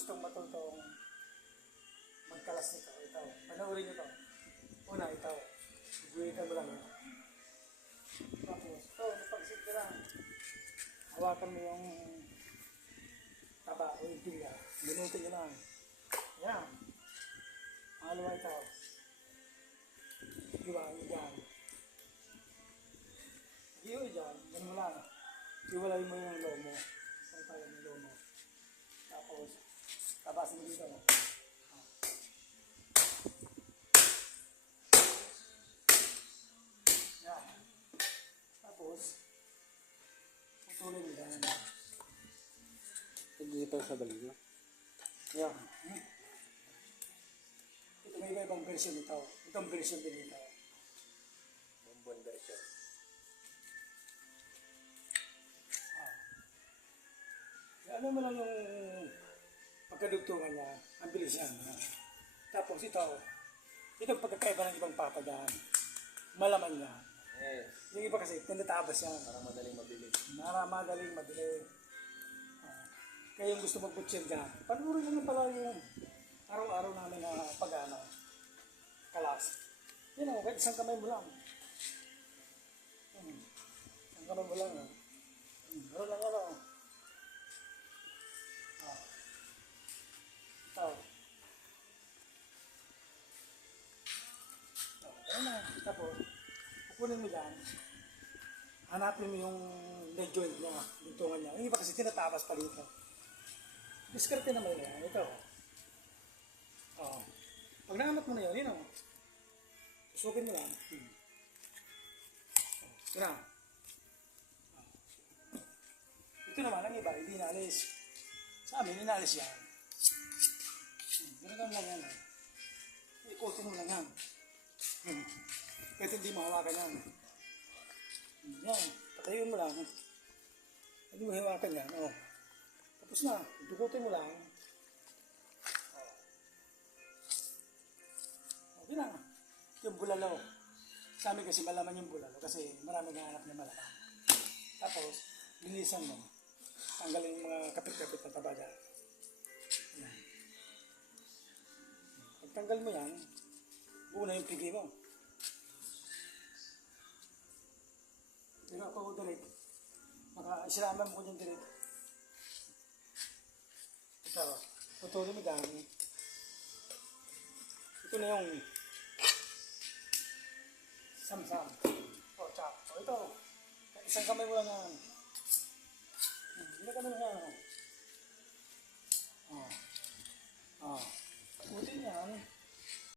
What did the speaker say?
gustong matutong magkalas nito, ito. Panoorin nyo ito. Una, ito. Guhitan mo lang. Tapos, ito, napagsit ka lang. Hawakan mo yung taba o yung tiga. Binutin nyo lang. Yan. Pangalawa ito. Diba, yung dyan. Iyo dyan, ganun mo lang. Iwalay mo yung lomo. Isang tayo ng lomo. Tapos, tabasin mo dito. Yan. Tapos, putulin mo dyan. Hindi pa sa baliw. Yan. Ito may ibang version ito. Itong version din ito. Bumbon version. Ano mo lang yung pagkadugtungan niya, ang bilis yan. Tapos itong pagkakaiba ng ibang papadaan, malaman niya. Yes. Yung iba kasi, tinatabas yan. Para madaling mabili. Madaling mabili. Kaya yung gusto mag-butcher dyan, panurin mo pala yung araw-araw namin na kalas. Yan o, kahit isang kamay mo lang. Isang kamay mo lang. Ano lang ano. Tapos, kukunin mo dyan, hanapin mo yung leg joint niya, duntungan niya. Yung iba kasi tinatapas pa dito. Diskarte naman yan. Ito. Pag nahanap mo na yun, yun o. Susukin mo lang. Ito na. Ito naman, ang iba, hindi inalis. Sa amin, inalis yan. Ganun lang yan. Ikutin mo lang yan. Kahit hindi mahawakan yan. Yan, patayun mo lang. Hindi mo hawakan yan. Tapos na, dukutin mo lang. Okay na. Yung bulalo. Sa amin kasi malaman yung bulalo kasi marami naghahanap na malaman. Tapos, linisan mo. Tanggalin yung mga kapit-kapit na taba dyan. Yan. Pag tanggal mo yan, buo na yung pigi mo. Pero ako direct. Isiraman mo ko dyan direct. Ito, putulin mo dyan. Ito na yung samsam. Chop. Ito, isang kamay mo lang yan. Hindi ka naman yan.